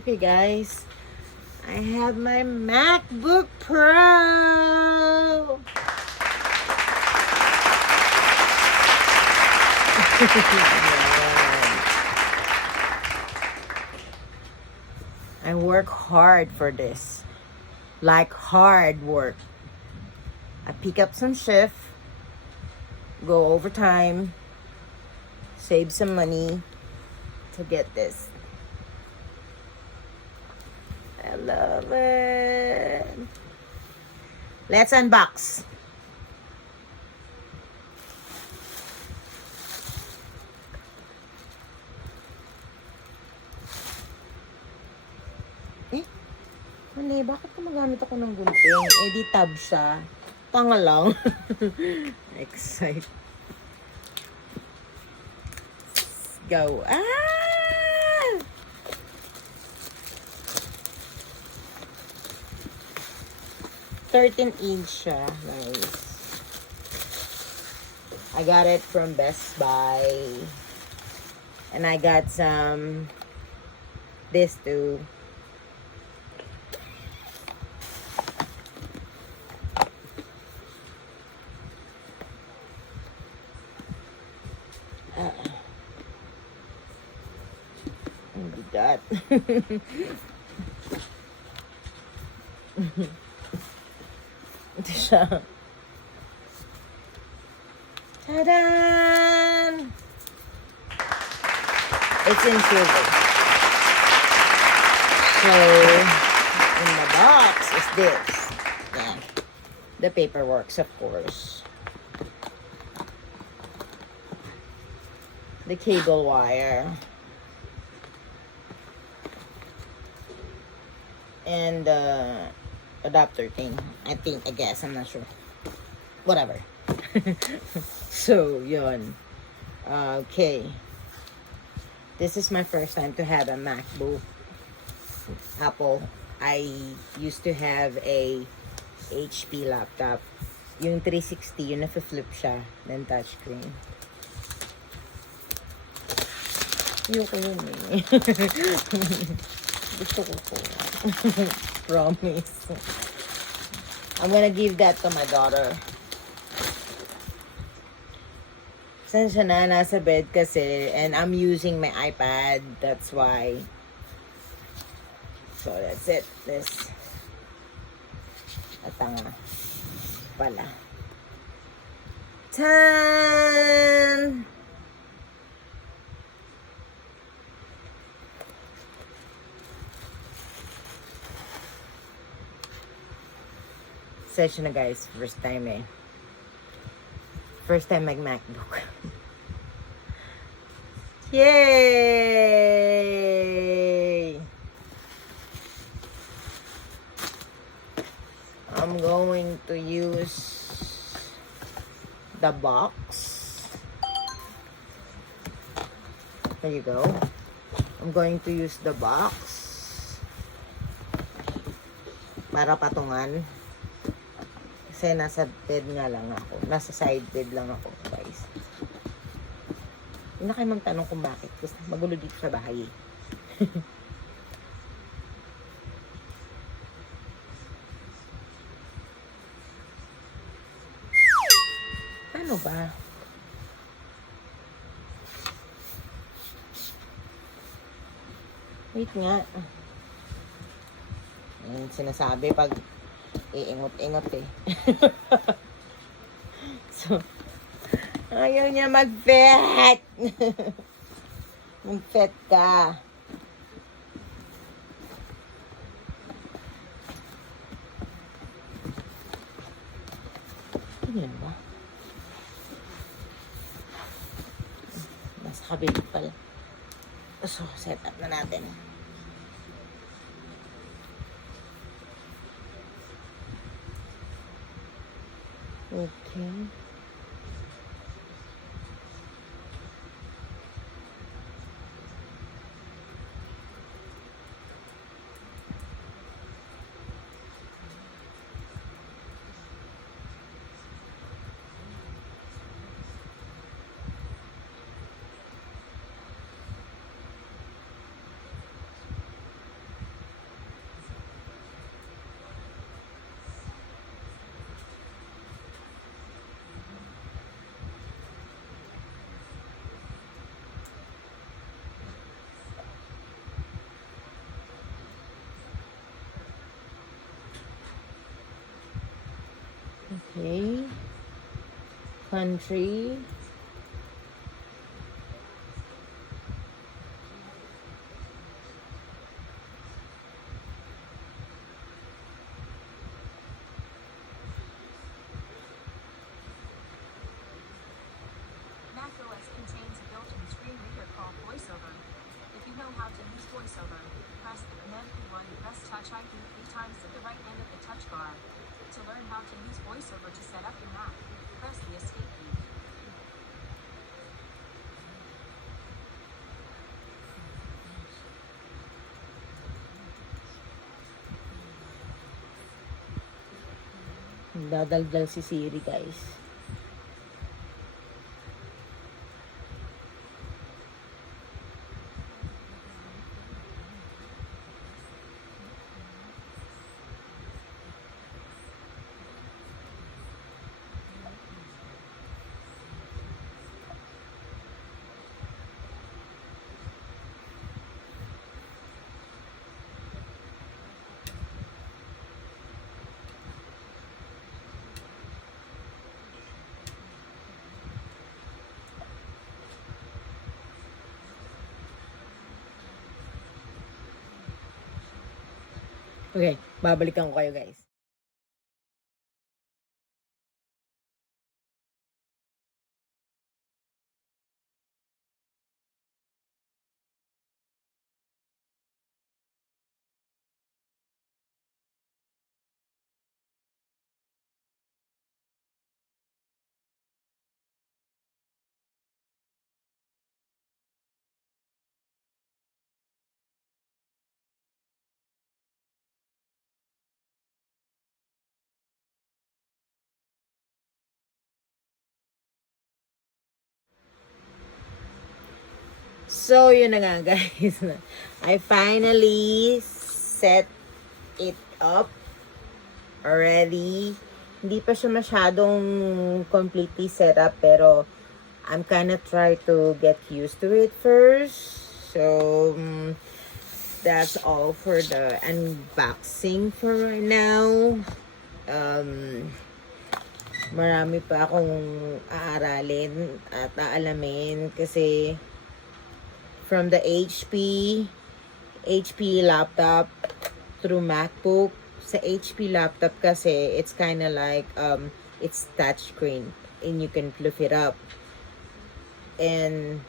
Okay, guys. I have my MacBook Pro. I work hard for this. Like hard work. I pick up some shift, go overtime, save some money to get this. I love it. Let's unbox. Mali, bakit gumagamit ako ng gunting? Eh, di tab siya. Tanga lang. Excite. Let's go. Ah! "13" siya, guys. I got it from Best Buy. And I got this too. Hindi that. Ito siya. Ta-da! It's in silver. So, in the box is this. Yeah. The paperwork, of course. The cable wire. And the adapter thing. I guess. I'm not sure. Whatever. So, yun. Okay. This is my first time to have a MacBook Apple. I used to have a HP laptop. Yung 360, yung na-flip siya. Then touchscreen. Ayoko yun eh. Gusto ko po. Promise. I'm gonna give that to my daughter. Saan na? Nasa bed kasi. And I'm using my iPad. That's why. So, that's it. This. Atanga. Pala. Tan! Session na, guys. First time eh. First time mag-MacBook. Yay! I'm going to use the box. There you go. I'm going to use the box para patungan. Kasi nasa bed nga lang ako. Nasa side bed lang ako, guys. Hindi na kayo magtanong kung bakit. Kasi magulo dito sa bahay eh. Paano ba? Wait nga. Yung sinasabi pag iingot-ingot eh. So, ayaw niya mag-fet. Mag-fet ka. Ano yun ba? Nasa kabili pala. So, set up na natin. Okay. Okay. Country. macOS contains a built-in screen reader called VoiceOver. If you know how to use VoiceOver, press the Command key1, press Touch ID 3 times at the right end of the touch bar. To learn how to use VoiceOver to set up your Mac, press the Escape key. Dadaldal si Siri, guys. Okay, babalikan ko kayo, guys. So, yun na nga, guys. I finally set it up already. Hindi pa siya masyadong completely set up, pero I'm kinda try to get used to it first. So, that's all for the unboxing for right now. Marami pa akong aaralin at aalamin kasi from the HP laptop through MacBook. Sa HP laptop kasi, it's kind of like, it's touchscreen and you can flip it up. And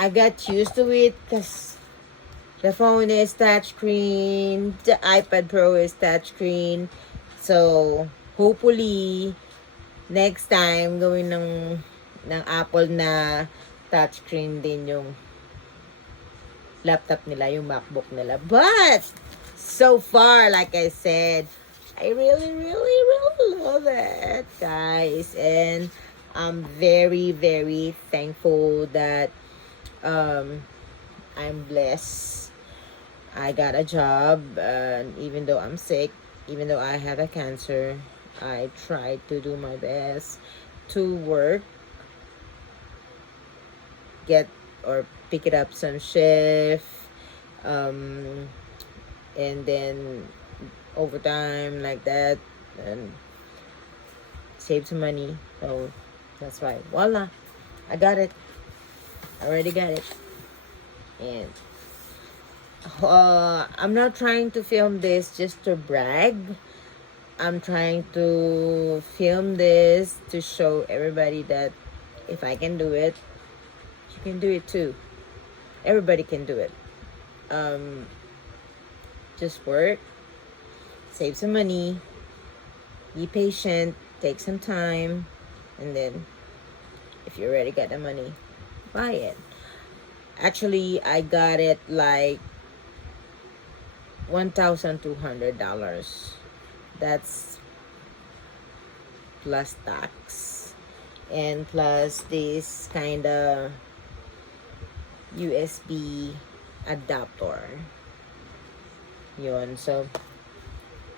I got used to it because the phone is touchscreen, the iPad Pro is touchscreen. So, hopefully, next time, gawin ng Apple na touchscreen din yung laptop nila, yung MacBook nila. But, so far, like I said, I really, really, really love it, guys. And I'm very, very thankful that I'm blessed. I got a job, even though I'm sick, even though I have a cancer, I tried to do my best to work, get or pick it up some shift, and then overtime like that, and save some money. So that's why, voila, I got it. I already got it. And I'm not trying to film this just to brag. I'm trying to film this to show everybody that if I can do it, you can do it too. Everybody can do it. Just work, save some money, be patient, take some time, and then if you already got the money, buy it. Actually, I got it like $1,200. That's plus tax and plus this kind of USB adapter. Yun. So,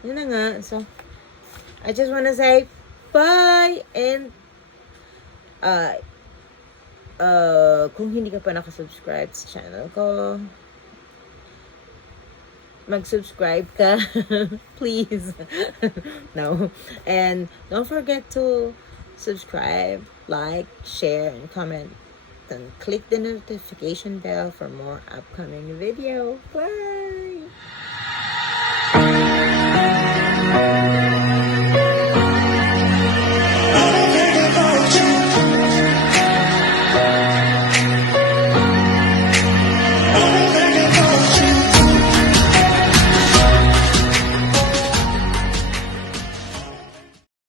yun na nga. So, I just wanna say bye and kung hindi ka pa nakasubscribe sa channel ko, mag-subscribe ka. Please. No. And don't forget to subscribe, like, share, and comment. Then click the notification bell for more upcoming video. Bye!